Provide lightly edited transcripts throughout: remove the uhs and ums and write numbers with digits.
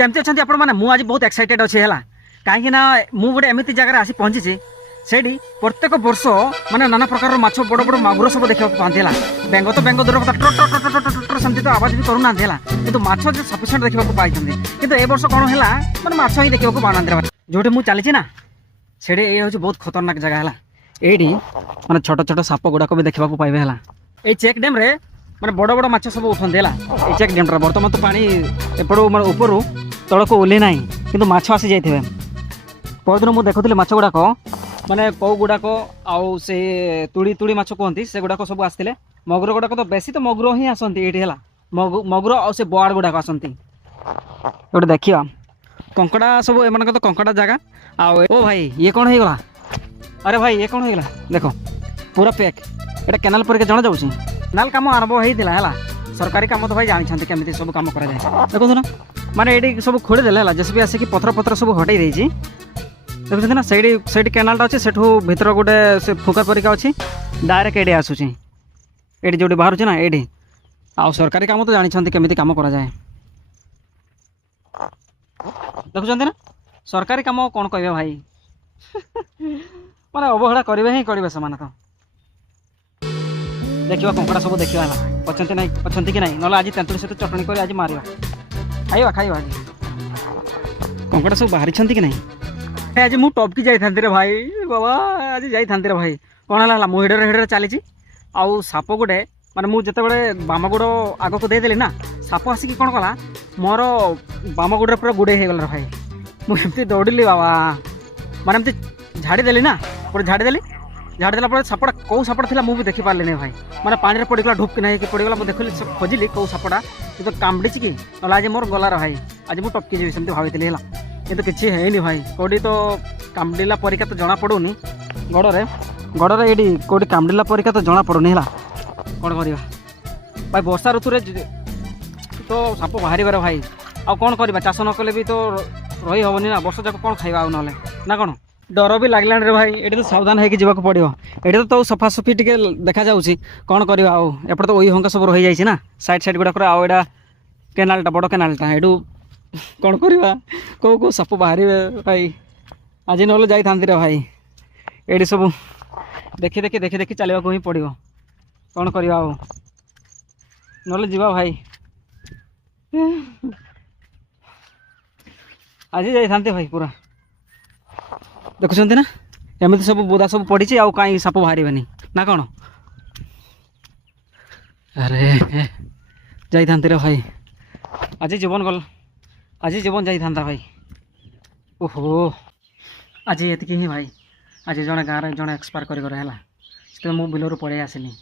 केमती अच्छा आपण मैंने मुझे बहुत एक्साइटेड अच्छे है कहीं मुझे गोटे एमती जगह आसी पहुँची से प्रत्येक वर्ष माने नाना प्रकार माछ बड़ बड़ मागुर सब देखा पाती है बेंग तो बेंग दूर सेमती तो आवाज भी करूना कि माछ सफिसीयंट देखा पाई कि ए वर्ष कौन है मैंने माछ ही देखा पाना जो मुझे चली ना से हूँ बहुत खतरनाक जगह है ये माने छोट छोट साप गुड़ाक भी देखा पाइबे है ये चेक डैम रे माने बड़ बड़ माछ सब उठते है चेक डैम बर्तमान तो पानी एपटू मैं ऊपर तलक ओल्ले ना कि माछ आसी जाइए परदिन मुझे देखुली माछ गुड़ाक माने कौ गुड़ाक आउ से तुड़ी तुड़ी माछ कहती से गुड़ाक सब आसते मगुर गुड़ाक तो बेसी तो मगुर ही आसती ये है मगुर आउ से बोआड़ गुड़ाक आसती गोटे देखिए कंकड़ा सब एम तो कंकड़ा जगह आओ ओ भाई ये कौन होगा अरे भाई ये कौन होगा देख पूरा पैक ये केनाल पर जना जाऊँ केनाल कम आरंभ होता है सरकारी काम तो भाई जानते केमी सब कम कर देखो ना माने ये सब खोली देले जेसीबी आसिक पथर पथर सब हटई देती देखुं ना से केनालटा अच्छे से भर गोटे से फुकर परिका अच्छी डायरेक्ट ये आसूँ ये जो बाहर ना ये आउ सरकारी काम तो जानते केमी कम कराए देखुं ना सरकारी काम कौन कहे भाई माने अवहेला करेंगे ही करेंगे से तो देखा कंकड़ा सब देखा अच्छा ना अच्छा कि नहीं ना आज तेंतुली सहित चटणी कर आज मार खाइबा खाइबा आज कंकड़ा सब बाहरी कि नहीं आज मुझे टपकी जाइए रे भाई बाबा आज जाइए रे भाई कौन है मुझे हेडर चली आउ साप गोटे माने मुझे बाम गोड़ आग को देदेली ना साप आसिक कौन कला मोर बाम गोड़ पूरा गुड़े हो गला भाई मुझे दौड़िली बाबा माने एमती झाड़ीदेली ना पूरा झाड़ीदेली झाड़देला सापटा कौ सापटा थी मुझे देखी पारे भाई माने पानी पड़गला ढुक कि नहीं पड़गला मुझे देखली खोजिली कौ सापटा तो कामड़ी कि ना आज मोर गलार भाई आज मुझे टपकी जी सेमती भाई है किंतु किसी है भाई कौटी तो कामड़िला परिका तो जना पड़ूनी गड़े गड़े ये कौटी कामड़िला परिका तो जना पड़ूनी है कौन करवा भाई वर्षा ऋतु तो साप बाहर भाई आउ कौन करवा चाष न कले भी तो रही हेनी ना वर्ष जाक कौन खाଇବା ना ना कौन डर भी लगला रे भाई ये तो सावधान होगा पड़ो ये तो सफासफी टे देखा जाऊँगी कौन करवा आउट तो हंका सब रही जाइए ना साइड साइड गुड़ाक आड़ा केनालटा बड़ केनालटा ये कौन करवा कौ कौ साप बाहर भाई आज ना जाइए रे भाई ये सब देखी देखी देखी देखी चलने को ही पड़ो कौन करवा ना जा भाई आज जाइए भाई पूरा देखुं ना एमती सब बोदा सब पड़ी आउ कहीं साप बाहर ना कौन अरे जाइए रे भाई आज जीवन गल आज जीवन जाइए भाई ओहो आज ये ही भाई आज जड़े गाँव जड़े एक्सपायर कर से मुझे बिलरू पड़े आसली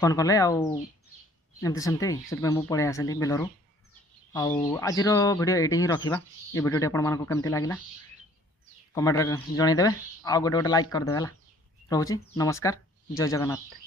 फोन कले आमती सेमती से मुझे पड़े आसली बिलरू आज वीडियो ये ही रखा ये वीडियो आपको केमती लगे कमेंट जनईदे आ गोटे गोटे लाइक करदे रोचे नमस्कार जय जगन्नाथ।